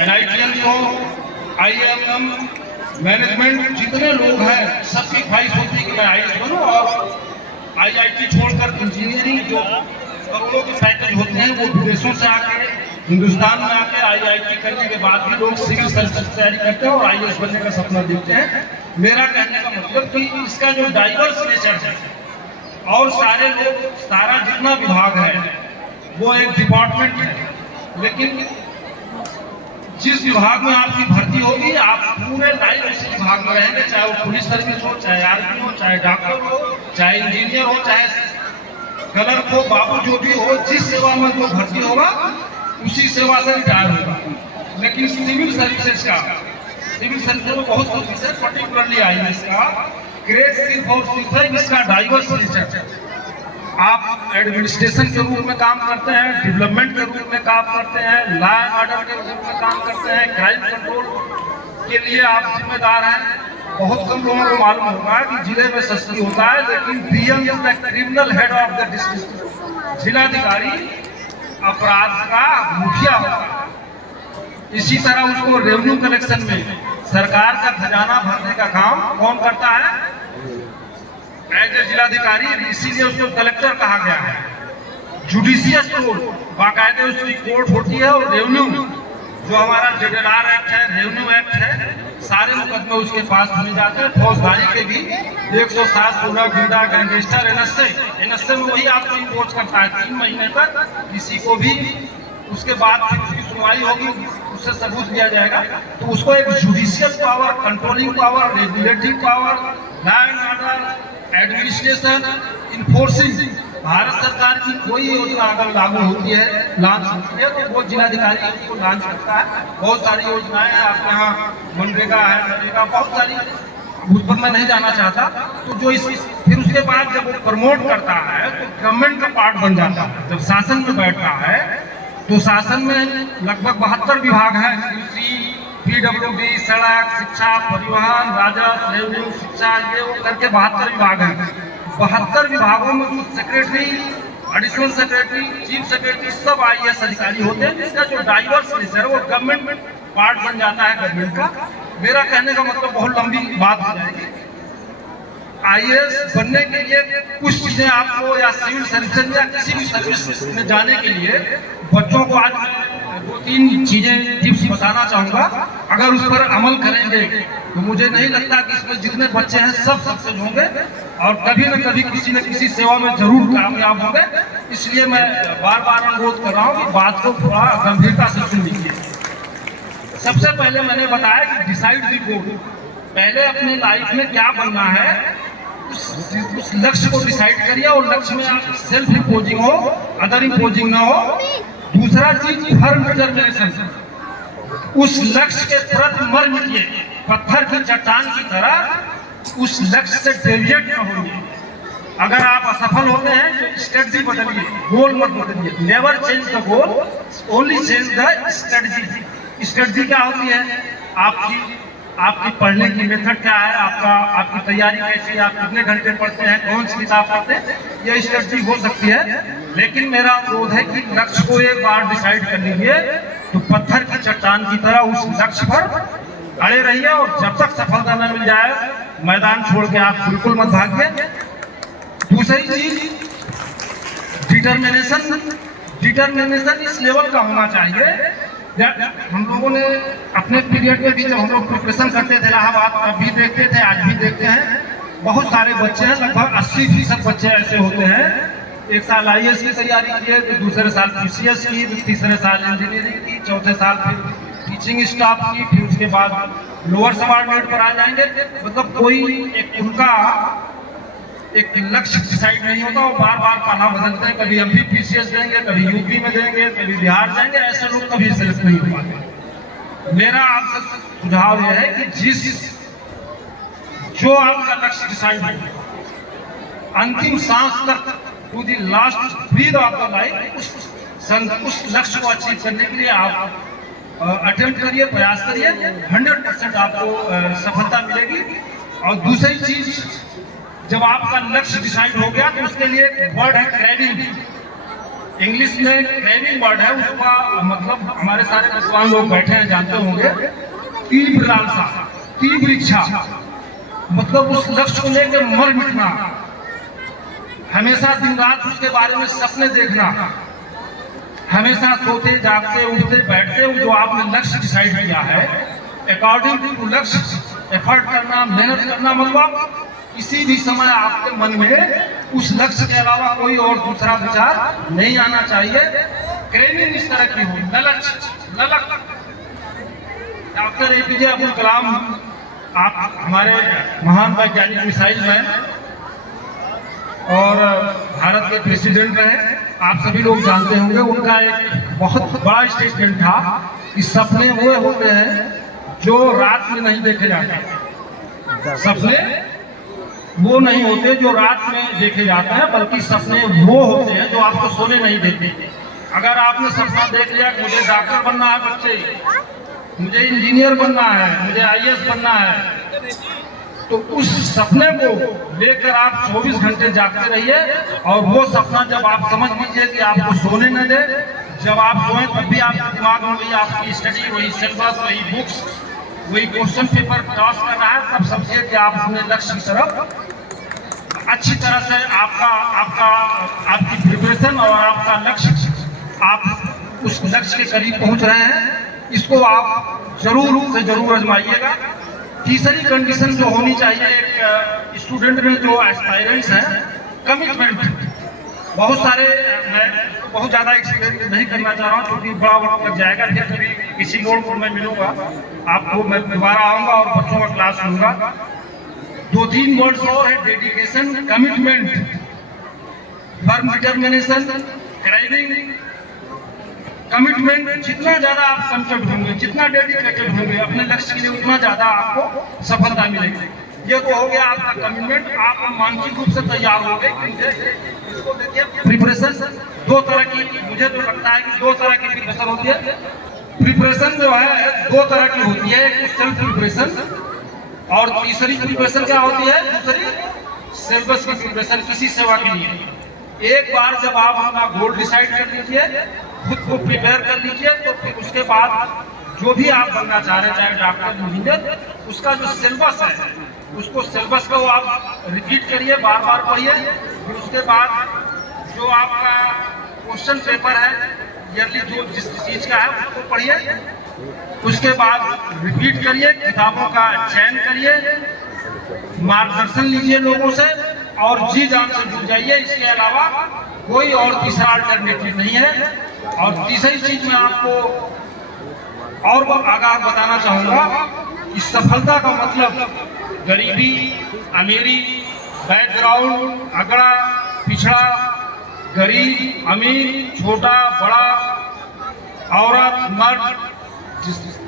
NITL को, IIM management जितने लोग हैं सबकी ख्वाहिश होती है कि मैं IAS बनूं और IIT छोड़कर इंजीनियरिंग जो करोड़ों के पैकेज होते हैं वो विदेशों से आके हिंदुस्तान में आके IIT करने के बाद भी लोग सिविल सर्विस की तैयारी करते हैं और IAS बनने का सपना देखते हैं। मेरा कहने का मतलब कि इसका जो डाइवर्स नेचर है और सारे लोग, सारा जितना विभाग है वो एक डिपार्टमेंट है, लेकिन जिस विभाग में आपकी भर्ती होगी आप पूरे लाइफ उस विभाग में रहेंगे, चाहे वो पुलिस सर्विस हो, चाहे आर्मी हो, चाहे डॉक्टर हो, चाहे इंजीनियर हो, चाहे क्लर्क हो, बाबू जो भी हो, जिस सेवा में जो भर्ती होगा उसी सेवा से रिटायर होगा। लेकिन सिविल सर्विसेज में बहुत कोशिश है, पर्टिकुलरली IAS का ग्रेड सिर्फ और सिर्फ इसका डाइवर्स नेचर। आप एडमिनिस्ट्रेशन के रूप में काम करते हैं, डेवलपमेंट के रूप में काम करते हैं, लॉ एंड ऑर्डर के रूप में काम करते हैं, क्राइम कंट्रोल के लिए आप जिम्मेदार हैं। बहुत कम लोगों को मालूम होगा कि जिले में सस्ती होता है, लेकिन DM is the criminal head of the district. जिलाधिकारी अपराध का मुखिया होता है। इसी तरह उसको रेवेन्यू कलेक्शन में सरकार का खजाना भरने का काम कौन करता है? एज ए जिलाधिकारी, इसीलिए उसको कलेक्टर कहा गया है। जुडिशियस कोर्ट, बाकायदे उसकी कोर्ट होती है और रेवेन्यू जो हमारा ZLR एक्ट है, रेवेन्यू एक्ट है, सारे मुकदमे उसके पास मिल जाते हैं। फौजदारी के भी 107 गुना, गुंडा, गैंगस्टर, NSA में वही आपको इंपोज करता है 3 महीने तक। किसी को भी उसके बाद फिर उसकी सुनवाई होगी, उससे सबूत दिया जाएगा। तो उसको एक judicial power, controlling power, regulatory power, law and order, administration, enforcing, Bharat सरकार की कोई योजना अगर लागू होती है, लॉन्च होती है, तो वो जिलाधिकारी उसको लॉन्च करता है। बहुत सारी योजनाएं हैं आपके यहाँ, मनरेगा है, नरेगा, बहुत सारी, उस पर मैं नहीं जाना चाहता। तो जो फिर उसके बाद जब वो प्रमोट करता है तो गवर्नमेंट का पार्ट बन जाता है। जब शासन में बैठता है तो शासन में लगभग 72 विभाग हैं, कृषि, PWD, सड़क, शिक्षा, परिवहन, राजस्व, रेवेन्यू, शिक्षा, ये वो करके 72 विभाग हैं। 72 विभागों में कुछ secretary, additional secretary, chief secretary सब IAS अधिकारी होते हैं, जिसका जो डाइवर्स नेचर है वो गवर्नमेंट पार्ट बन जाता है गवर्नमेंट का। मेरा कहने का मतलब बहुत लंबी बात हो जाएगी। IAS बनने के लिए कुछ चीजें आपको, या सिविल सर्विस या किसी भी सर्विस में जाने के लिए बच्चों को आज 2-3 चीजें टिप्स बताना चाहूंगा। अगर उस पर अमल करेंगे तो मुझे नहीं लगता कि इसमें जितने बच्चे हैं सब सक्सेस होंगे और कभी न कभी किसी न किसी सेवा में जरूर कामयाब होंगे। इसलिए मैं बार बार अनुरोध कर रहा हूँ कि बात को थोड़ा गंभीरता से सुन लीजिए। सबसे पहले मैंने बताया कि डिसाइड द गोल। पहले अपने लाइफ में क्या बनना है उस लक्ष्य को डिसाइड करिए, और लक्ष्य में आप सेल्फ इम्पोजिंग हो, अदर इम्पोजिंग ना हो। दूसरा चीज फर्म डिटरमिनेशन, उस लक्ष्य के तुरंत मर मिटिए, पत्थर की चट्टान की तरह उस लक्ष्य से डेविएट न होइए। अगर आप असफल होते हैं तो स्ट्रेटजी बदलिए, गोल मत बदलिए। Never change the goal, only change the strategy. Strategy क्या होती है? आपकी पढ़ने की मेथड क्या है, आपकी तैयारी कैसी है, आप कितने घंटे पढ़ते हैं, कौन सी किताब पढ़ते हैं, यह स्ट्रेटजी हो सकती है। लेकिन मेरा अनुरोध है कि लक्ष्य को एक बार डिसाइड कर लीजिए तो पत्थर की चट्टान की तरह उस लक्ष्य पर अड़े रहिए, और जब तक सफलता न मिल जाए मैदान छोड़ के आप बिल्कुल मत भागिए। दूसरी चीज डिटरमिनेशन इस लेवल का होना चाहिए। हम लोगों ने अपने पीरियड में भी जब हम लोग प्रिपरेशन करते थे इलाहाबाद, तब भी देखते थे, आज भी देखते हैं, बहुत सारे बच्चे हैं, लगभग 80% बच्चे ऐसे होते हैं, एक साल IAS की तैयारी किए, तो दूसरे साल PCS की, तीसरे साल इंजीनियरिंग की, चौथे साल फिर टीचिंग स्टाफ की, फिर उसके बाद लोअर सबऑर्डिनेट पर आ जाएंगे। मतलब कोई एक उनका एक लक्ष्य डिसाइड नहीं होता, और बार बार पाला बदलते हैं। कभी MP PCS देंगे, कभी UP में देंगे, कभी बिहार जाएंगे, ऐसे लोग कभी सेलेक्ट नहीं हो पाते। मेरा आपसे सुझाव यह है कि जो आपका लक्ष्य डिसाइड है, अंतिम सांस तक, to the last breath of the life, उस लक्ष्य को अचीव करने के लिए आप अटेम्प्ट करिए, प्रयास करिए, 100% आपको सफलता मिलेगी। और दूसरी चीज, जब आपका लक्ष्य डिसाइड हो गया तो उसके लिए एक वर्ड है क्रेविंग। इंग्लिश में ट्रेनिंग वर्ड है, उसका मतलब हमारे सारे विद्वान लोग बैठे हैं जानते होंगे। तीव्र लालसा, तीव्र इच्छा, मतलब उस लक्ष्य को लेकर मर मिटना, हमेशा दिन रात उसके बारे में सपने देखना, हमेशा सोते जागते उठते बैठते जो आपने लक्ष्य डिसाइड किया है अकॉर्डिंग टू लक्ष्य एफर्ट करना, मेहनत करना, मतलब किसी भी समय आपके मन में उस लक्ष्य के अलावा कोई और दूसरा विचार नहीं आना चाहिए। क्रेविंग इस तरह की हो, ललक। डॉक्टर एपीजे अब्दुल कलाम आप हमारे महान वैज्ञानिक मिसाइल मैन और भारत के प्रेसिडेंट रहे, आप सभी लोग जानते होंगे। उनका एक बहुत बड़ा स्टेटमेंट था कि सपने वो होते हैं जो रात में नहीं देखे जाते। सपने वो नहीं होते जो रात में देखे जाते हैं, बल्कि सपने वो होते हैं जो आपको सोने नहीं देते। अगर आपने सपना देख लिया कि मुझे डॉक्टर बनना है बच्चे, मुझे इंजीनियर बनना है, मुझे आईएएस बनना है, तो उस सपने को लेकर आप 24 घंटे जागते रहिए और वो सपना जब आप समझ लीजिए कि आपको सोने न दे, जब आप सोएं तब भी आपके दिमाग में वही आपकी स्टडी, वही सिलेबस, वही बुक्स, वही क्वेश्चन पेपर क्रॉस कर रहा है, तब समझिए कि आप अपने लक्ष्य की तरफ अच्छी तरह से आपकी प्रिपरेशन और आपका लक्ष्य, आप उस लक्ष्य के करीब पहुंच रहे हैं। इसको आप जरूर से जरूर आजमाइएगा। तीसरी कंडीशन जो होनी चाहिए एक स्टूडेंट में, जो एस्पायरेंट्स हैं, कमिटमेंट। बहुत सारे, मैं बहुत ज़्यादा एक्सप्लेन नहीं करना चाह रहा हूँ क्योंकि बड़ा वक्त लग जाएगा। फिर कभी किसी मोड़ पर मैं मिलूंगा आपको, मैं दोबारा आऊँगा और बच्चों का क्लास लूँगा। 2-3 वर्ड्स और है, dedication, commitment, firm determination, striving. Commitment, जितना ज़्यादा आप कमिटेड होंगे, जितना डेडिकेटेड होंगे अपने लक्ष्य के लिए, उतना ज़्यादा आपको सफलता मिलेगी। ये तो हो गया आपका कमिटमेंट, आप मानसिक रूप से तैयार हो गए। इसको देखिए, प्रिपरेशन 2 तरह की, मुझे तो लगता है कि 2 तरह की प्रिपरेशन होती है। प्रिपरेशन जो है 2 तरह की होती है, एक सेल्फ प्रिपरेशन और तीसरी प्रिपरेशन क्या होती है, दूसरी सिलेबस की प्रिपरेशन किसी सेवा के लिए। एक बार जब आप अपना गोल डिसाइड कर लीजिए, खुद को प्रिपेयर कर लीजिए, तो फिर उसके बाद जो भी आप बनना चाह रहे हैं, चाहे डॉक्टर, इंजीनियर, उसका जो सिलेबस है, उसको सिलेबस को आप रिपीट करिए, बार बार पढ़िए। फिर उसके बाद जो आपका क्वेश्चन पेपर है ईयरली, जो जिस चीज़ का है उसको पढ़िए। उसके बाद रिपीट करिए, किताबों का चयन करिए, मार्गदर्शन लीजिए लोगों से और जी जान से जुड़ जाइए। इसके अलावा कोई और तीसरा अल्टरनेटिव नहीं है। और तीसरी चीज मैं आपको और आगाह बताना चाहूँगा कि सफलता का मतलब गरीबी, अमीरी, बैकग्राउंड, अगड़ा पिछड़ा, गरीब, अमीर, छोटा बड़ा, औरत मर्द,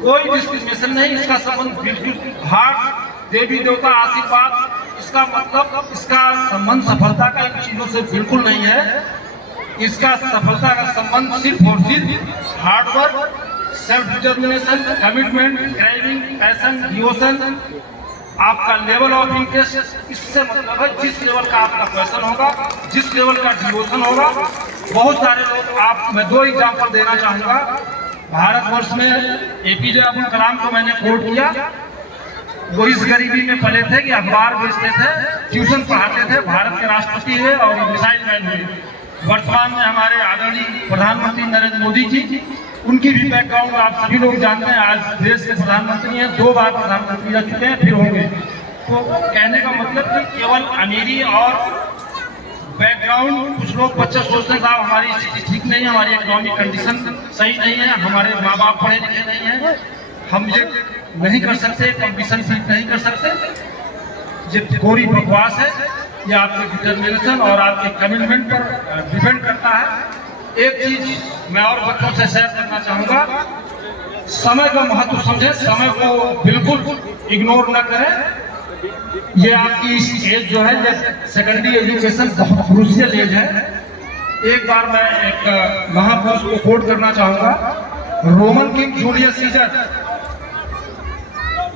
कोई डिस्क्रिमिनेशन नहीं। इसका संबंध बिल्कुल हार्ट, देवी देवता, आशीर्वाद, इसका मतलब, इसका संबंध सफलता का इन चीजों से बिल्कुल नहीं है। इसका सफलता का संबंध सिर्फ और सिर्फ hard work, self determination, commitment, striving, passion, devotion, आपका लेवल ऑफ इंटरेस्ट। इससे मतलब है जिस लेवल का आपका पैशन होगा, जिस लेवल का डिवोशन होगा। बहुत सारे लोग, मैं 2 एग्जाम्पल देना चाहूँगा। भारतवर्ष में एपीजे अब्दुल कलाम को मैंने कोट किया। वो इस गरीबी में पले थे कि अखबार बेचते थे, ट्यूशन पढ़ाते थे, भारत के राष्ट्रपति हुए और मिसाइल मैन हुए। वर्तमान में हमारे आदरणीय प्रधानमंत्री नरेंद्र मोदी जी, उनकी भी बैकग्राउंड आप सभी लोग जानते हैं। आज देश के प्रधानमंत्री हैं, 2 बार प्रधानमंत्री रह चुके हैं, फिर होंगे। तो कहने का मतलब कि केवल अमीरी और बैकग्राउंड, कुछ लोग बच्चे सोचते हैं साहब हमारी स्थिति ठीक नहीं है, हमारी इकोनॉमिक कंडीशन सही नहीं है, हमारे माँ बाप पढ़े लिखे नहीं हैं, हम ये नहीं कर सकते, कंडीशन फिट नहीं कर सकते। ये कोरी बकवास है। ये आपके डिटर्मिनेशन और आपके कमिटमेंट पर डिपेंड करता है। एक चीज मैं और बच्चों से शेयर करना चाहूँगा, समय का महत्व समझें, समय को बिल्कुल इग्नोर न करें। ये आपकी एज जो है, ये सेकेंडरी एजुकेशन बहुत क्रूशियल एज है। एक बार मैं एक महापुरुष को कोट करना चाहूँगा, रोमन किंग जूलियस सीजर।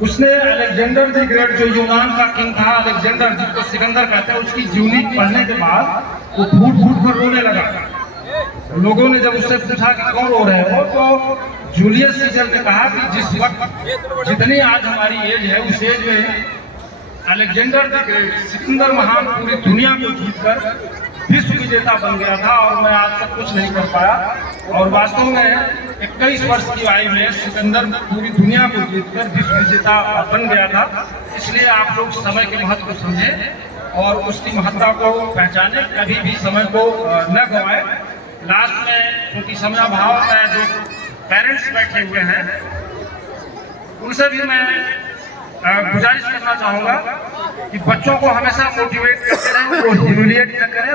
उसने अलेक्जेंडर द ग्रेट, जो यूनान का किंग था, अलेक्जेंडर जिसको सिकंदर कहते हैं, उसकी जीवनी पढ़ने के बाद वो फूट फूट कर रोने लगा। लोगों ने जब उससे पूछा कि कौन रो रहे हो, तो जूलियस सीजर ने कहा कि जिस वक्त जितनी आज हमारी एज है उस एज में अलेक्जेंडर द ग्रेट, सिकंदर महान पूरी दुनिया को जीतकर विश्व विजेता बन गया था और मैं आज तक कुछ नहीं कर पाया। और वास्तव में 21 वर्ष की आयु में सिकंदर पूरी दुनिया को जीतकर विश्व विजेता बन गया था। इसलिए आप लोग समय के महत्व को समझें और उसकी महत्ता को पहचाने, कभी भी समय को न गंवाए। लास्ट में क्योंकि समय अभाव है, जो पेरेंट्स बैठे हुए हैं उनसे भी मैं गुजारिश करना चाहूँगा कि बच्चों को हमेशा मोटिवेट करते रहें, वो ह्यूमिलिएट न करें,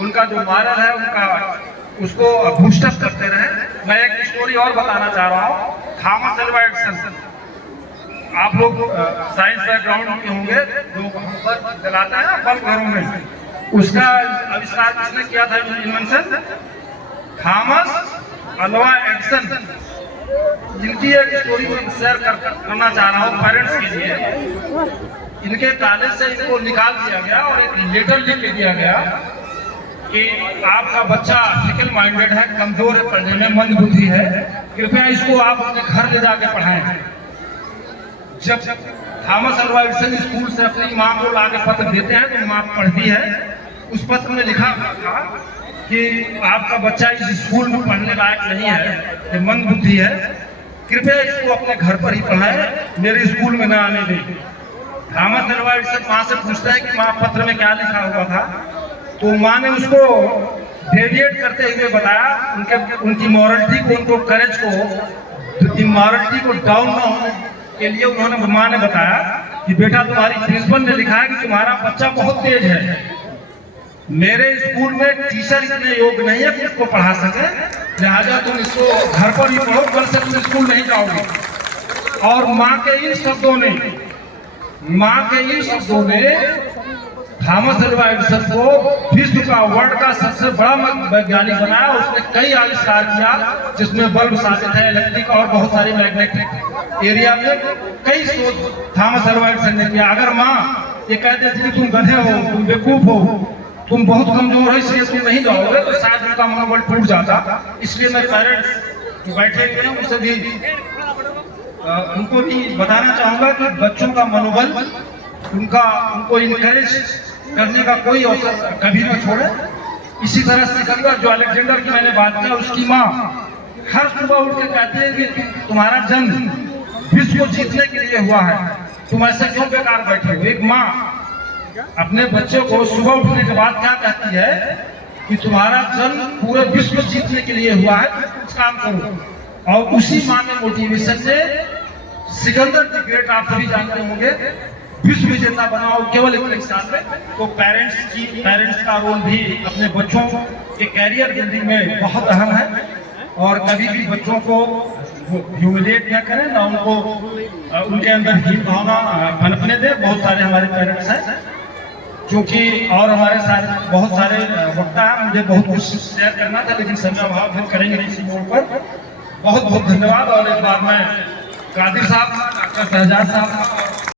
उनका जो मॉरल है उनका उसको बूस्टअप करते रहें। मैं एक स्टोरी और बताना चाह रहा हूँ। थॉमस अल्वा एडिसन, आप लोग साइंस बैकग्राउंड के होंगे, जो बल्ब जलाता है बल्ब घरों में, उसका आविष्कार किसने किया था? Invention Thomas Alva Edison. इनकी एक स्टोरी को शेयर करना चाह रहा हूँ पेरेंट्स के लिए। इनके कॉलेज से इनको निकाल दिया गया और एक लेटर लिख के दिया गया कि आपका बच्चा फिकल माइंडेड है, कमजोर है, पढ़ने में मंद बुद्धि है, कृपया इसको आप अपने घर ले जाके पढ़ाएं। जब थॉमस अल्वा एडिसन स्कूल से अपनी माँ को लाके पत्र देते हैं तो माँ पढ़ती है। उस पत्र में लिखा था कि आपका बच्चा इस स्कूल में पढ़ने लायक नहीं है, ये मंद बुद्धि है, कृपया इसको अपने घर पर ही पढ़ाएं, मेरे स्कूल में न आने दें। थॉमस अल्वा एडिसन माँ से पूछता है कि माँ पत्र में क्या लिखा हुआ था? तो माँ ने उसको डेविएट करते हुए बताया उनकी मॉरलिटी को, उनको करेज को, इमॉरलिटी को डाउन न होने के लिए उन्होंने माँ ने बताया कि बेटा तुम्हारी प्रिंसिपल ने लिखा है कि तुम्हारा बच्चा बहुत तेज है, मेरे स्कूल में टीचर इतने योग्य नहीं है कि इसको पढ़ा सके, लिहाजा तुम इसको घर पर ही पढ़ो, कल से तुम स्कूल नहीं जाओगे। और माँ के इन शब्दों ने थॉमस अल्वा एडिसन को विश्व का, वर्ल्ड का सबसे बड़ा वैज्ञानिक बनाया। उसने कई आविष्कार किया जिसमें बल्ब शामिल है, इलेक्ट्रिक और बहुत सारे मैग्नेटिक एरिया में कई शोध थॉमस अल्वा एडिसन ने किया। अगर माँ ये कहते थे कि तुम गधे हो, तुम बेवकूफ हो, तुम बहुत कमजोर हो इसलिए तुम नहीं जाओगे, तो शायद उनका मनोबल टूट जाता। इसलिए मैं पेरेंट्स बैठे हुए हैं उनसे भी उनको भी बताना चाहूँगा कि बच्चों का मनोबल, उनको इनकरेज करने का कोई अवसर कभी न छोड़े। इसी तरह सिकंदर, जो अलेक्जेंडर की मैंने बात किया, उसकी माँ हर सुबह उठ के कहती है कि तुम्हारा जन्म विश्व को जीतने के लिए हुआ है, तुम ऐसे क्यों बेकार बैठे हो? एक माँ अपने बच्चे को सुबह उठने के बाद क्या कहती है कि तुम्हारा जन्म पूरे विश्व जीतने के लिए हुआ है, कुछ काम करो। और उसी माँ के मोटिवेशन से सिकंदर द ग्रेट, आप सभी जानते होंगे, विश्व विजेता बना और केवल 21 साल में। तो पेरेंट्स का रोल भी अपने बच्चों के कैरियर बिल्डिंग में बहुत अहम है। और कभी भी बच्चों को ह्यूमिलिएट न करें, ना उनको उनके अंदर हीन भावना पनपने दें। बहुत सारे हमारे पेरेंट्स हैं क्योंकि, और हमारे साथ बहुत सारे वक्ता हैं, मुझे बहुत कुछ शेयर करना था लेकिन समय अभाव, फिर करेंगे इसी मोड पर। बहुत बहुत धन्यवाद। और एक बार मैं कादिर साहब, डॉक्टर शहजाद साहब